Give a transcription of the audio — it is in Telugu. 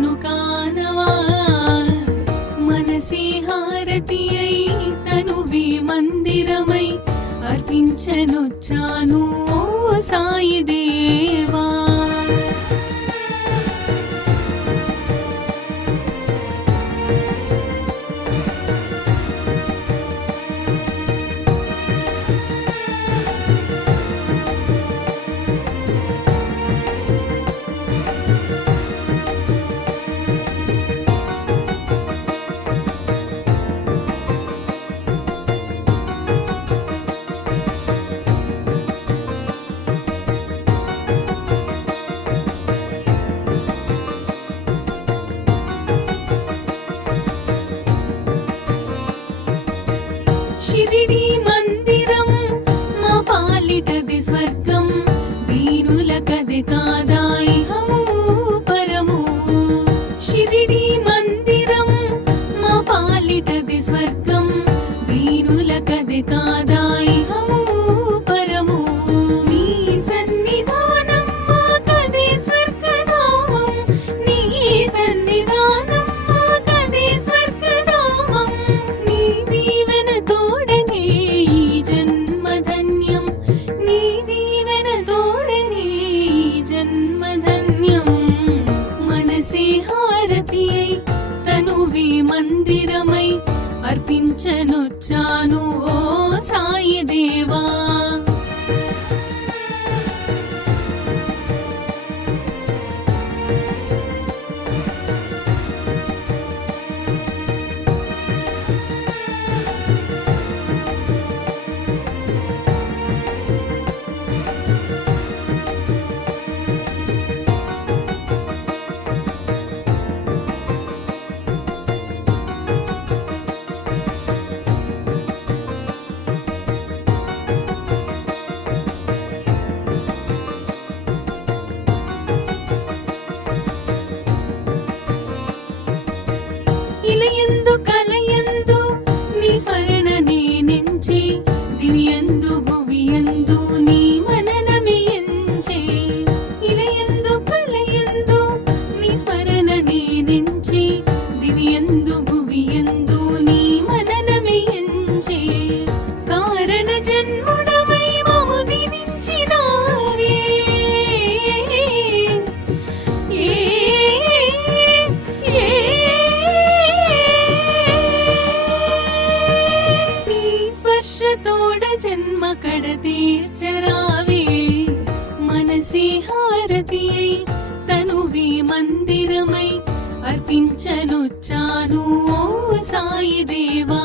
నను కానవా మనసి హారతి అయి తనువి మందిరమై అర్పించనొచ్చాను ఓ సాయి దేవా. షిరిడి మందిరం మా పాలిటది స్వర్గం వీరులకది కాదా ఇహము పరము. షిరిడి మందిరం మా పాలిటది స్వర్గం వీరులకది కాదా ఇహము పరము. నీ సన్నిధానం మాకది స్వర్గధామం నీ సన్నిధానం మాకది స్వర్గధామం. నీ దీవెన తోడనే ఈ జన్మధన్యం నీ దీవెన తోడనే ఈ జన్మధన్యం. మనసి హారతి అయి తనువి మందిరమై అర్పించనొచ్చాను ఓ సాయి దేవా. ఇలయందు కలయందు నీ స్మరణ నేనెంచి దివ్యందు భువియందు నీ మననమే ఎంచే. ఇలయందు కలయందు నీ స్మరణ నేనెంచి దివ్యందు భువియందు నీ మననమే ఎంచే. కారణ జన్ముడవై మము దీవించినావే తోడ జన్మ కడ తీర్చరావే. మనసి హారతి అయి తనువి మందిరమై అర్పించనొచ్చాను ఓ సాయి దేవా.